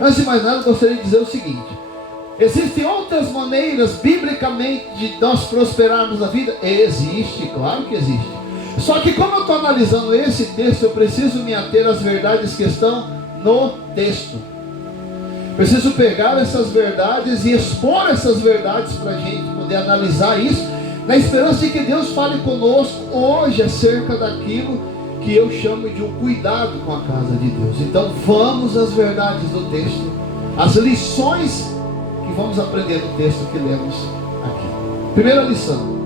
Antes de mais nada, eu gostaria de dizer o seguinte: existem outras maneiras, biblicamente, de nós prosperarmos na vida? Existe, claro que existe. Só que como eu estou analisando esse texto, eu preciso me ater às verdades que estão no texto. Preciso pegar essas verdades e expor essas verdades para a gente poder analisar isso, na esperança de que Deus fale conosco hoje acerca daquilo que eu chamo de um cuidado com a casa de Deus. Então vamos às verdades do texto, as lições que vamos aprender no texto que lemos aqui. Primeira lição: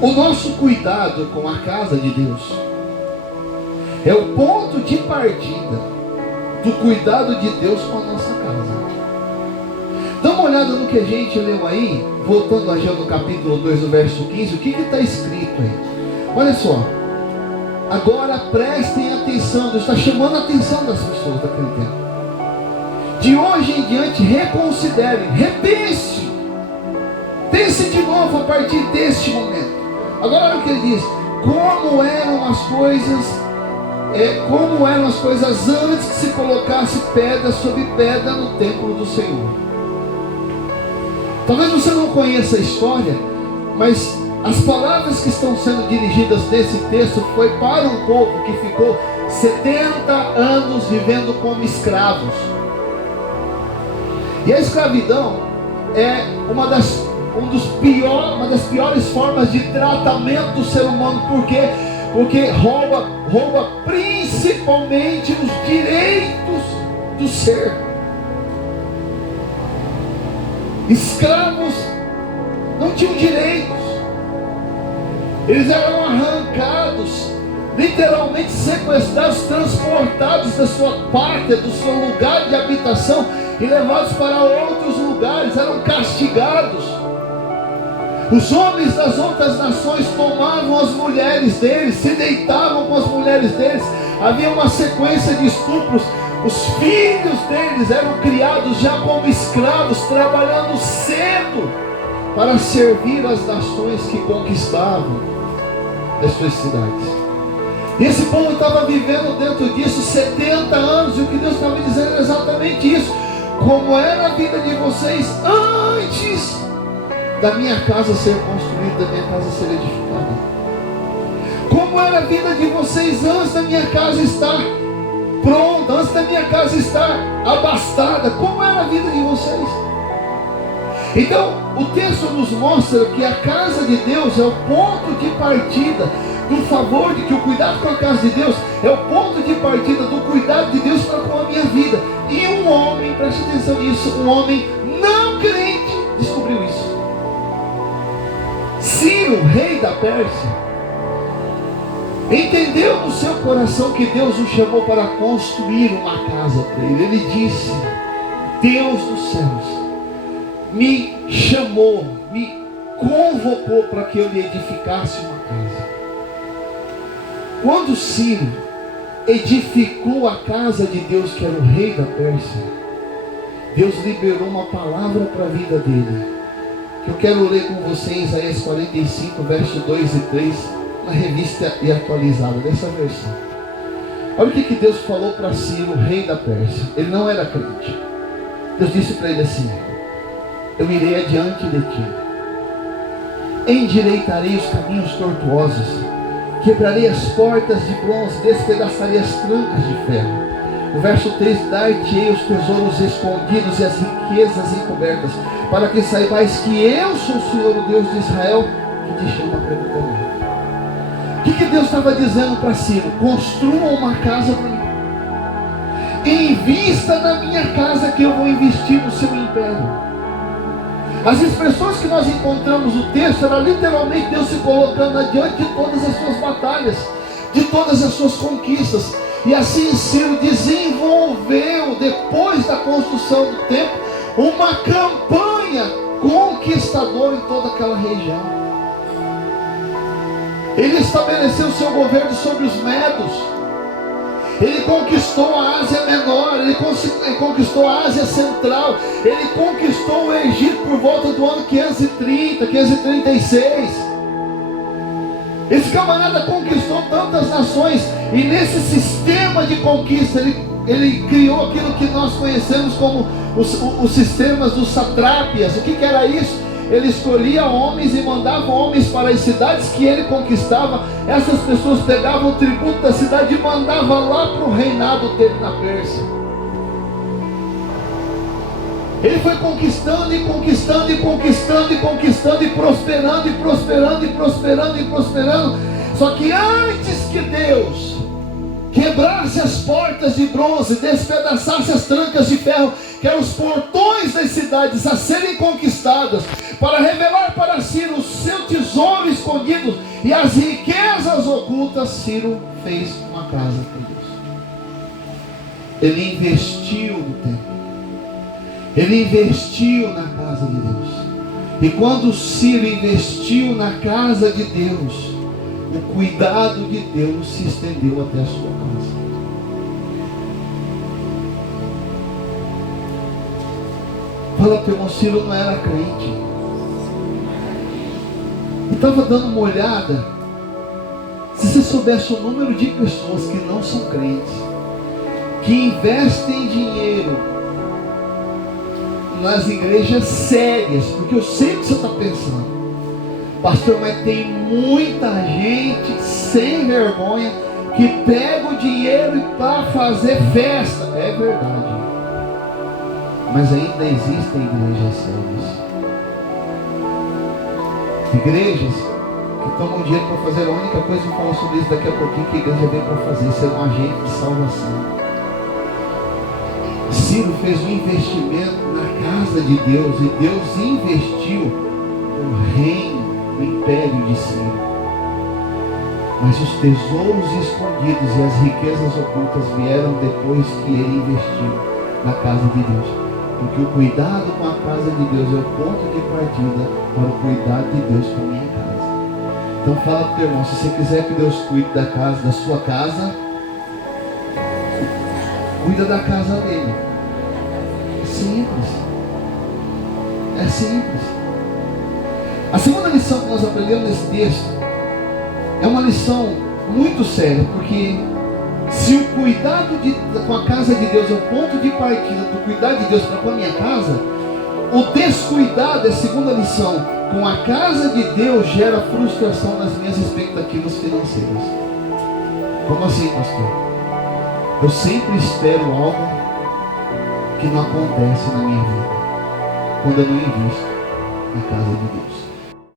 o nosso cuidado com a casa de Deus é o ponto de partida do cuidado de Deus com a nossa casa. Dá uma olhada no que a gente leu aí, voltando a João no capítulo 2, no verso 15, o que está escrito aí? Olha só, agora prestem atenção, Deus está chamando a atenção das pessoas daquele tempo. De hoje em diante, reconsiderem, repense, pense de novo a partir deste momento. Agora olha o que ele diz: como eram as coisas antes que se colocasse pedra sobre pedra no templo do Senhor. Talvez você não conheça a história, mas as palavras que estão sendo dirigidas nesse texto foi para um povo que ficou 70 anos vivendo como escravos. E a escravidão é uma das piores formas de tratamento do ser humano. Por quê? Porque rouba principalmente os direitos do ser. Escravos não tinham direitos. Eles eram arrancados, literalmente sequestrados, transportados da sua pátria, do seu lugar de habitação e levados para outros lugares. Eram castigados. Os homens das outras nações tomavam as mulheres deles, se deitavam com as mulheres deles. Havia uma sequência de estupros. Os filhos deles eram criados já como escravos, trabalhando cedo para servir as nações que conquistavam as suas cidades. E esse povo estava vivendo dentro disso 70 anos, e o que Deus estava dizendo é exatamente isso. Como era a vida de vocês antes da minha casa ser construída, da minha casa ser edificada. Como era a vida de vocês antes da minha casa estar pronta, antes da minha casa estar abastada. Como era a vida de vocês? Então, o texto nos mostra que a casa de Deus é o ponto de partida do favor, de que o cuidado com a casa de Deus é o ponto de partida do cuidado de Deus para com a minha vida. E um homem, preste atenção nisso, um homem não crente descobriu isso. Ciro, rei da Pérsia, entendeu no seu coração que Deus o chamou para construir uma casa para ele. Ele disse: Deus dos céus me chamou, me convocou para que eu lhe edificasse uma casa. Quando Ciro edificou a casa de Deus, que era o rei da Pérsia, Deus liberou uma palavra para a vida dele, que eu quero ler com você em Isaías 45, verso 2 e 3, na revista e atualizada dessa versão. Olha o que Deus falou para Ciro, rei da Pérsia. Ele não era crente. Deus disse para ele assim: eu irei adiante de ti, endireitarei os caminhos tortuosos, quebrarei as portas de bronze, despedaçarei as trancas de ferro. No verso 3, dar-te-ei os tesouros escondidos e as riquezas encobertas, para que saibais que eu sou o Senhor, o Deus de Israel, que te chama pelo teu nome. O que Deus estava dizendo para Ciro? Construa uma casa para mim. Invista na minha casa, que eu vou investir no seu império. As expressões que nós encontramos no texto era literalmente Deus se colocando adiante de todas as suas batalhas, de todas as suas conquistas. E assim Ciro desenvolveu, depois da construção do templo, uma campanha conquistadora em toda aquela região. Ele estabeleceu seu governo sobre os medos. Ele conquistou a Ásia Menor, ele conquistou a Ásia Central, ele conquistou o Egito por volta do ano 530, 536. Esse camarada conquistou tantas nações, e nesse sistema de conquista ele ele criou aquilo que nós conhecemos como os sistemas dos satrápias. O que era isso? Ele escolhia homens e mandava homens para as cidades que ele conquistava. Essas pessoas pegavam o tributo da cidade e mandavam lá para o reinado dele na Pérsia. Ele foi conquistando e conquistando e conquistando e conquistando e prosperando e prosperando e prosperando e prosperando. Só que antes que Deus quebrasse as portas de bronze, despedaçasse as trancas de ferro, que eram os portões das cidades a serem conquistadas, para revelar para Ciro o seu tesouro escondido e as riquezas ocultas, Ciro fez uma casa para Deus. Ele investiu no templo, ele investiu na casa de Deus. E quando Ciro investiu na casa de Deus, o cuidado de Deus se estendeu até a sua casa. Fala para o irmão, Ciro não era crente. Eu estava dando uma olhada. Se você soubesse o número de pessoas que não são crentes, que investem dinheiro nas igrejas sérias, porque eu sei o que você está pensando. Pastor, mas tem muita gente sem vergonha que pega o dinheiro para fazer festa. É verdade. Mas ainda existem igrejas sérias. Igrejas que tomam dinheiro para fazer a única coisa, eu vou falar sobre isso daqui a pouquinho, que a igreja veio para fazer, ser um agente de salvação. Ciro fez um investimento na casa de Deus, e Deus investiu no reino, o império de Ciro. Mas os tesouros escondidos e as riquezas ocultas vieram depois que ele investiu na casa de Deus. Porque o cuidado com a casa de Deus é o ponto de partida para o cuidado de Deus com a minha casa. Então fala para o teu irmão, se você quiser que Deus cuide da casa, da sua casa, cuida da casa dele. É simples. É simples. A segunda lição que nós aprendemos nesse texto é uma lição muito séria, porque se o cuidado com a casa de Deus é o ponto de partida do cuidado de Deus para com a minha casa, o descuidado, é a segunda lição, com a casa de Deus gera frustração nas minhas expectativas financeiras. Como assim, pastor? Eu sempre espero algo que não acontece na minha vida quando eu não invisto na casa de Deus.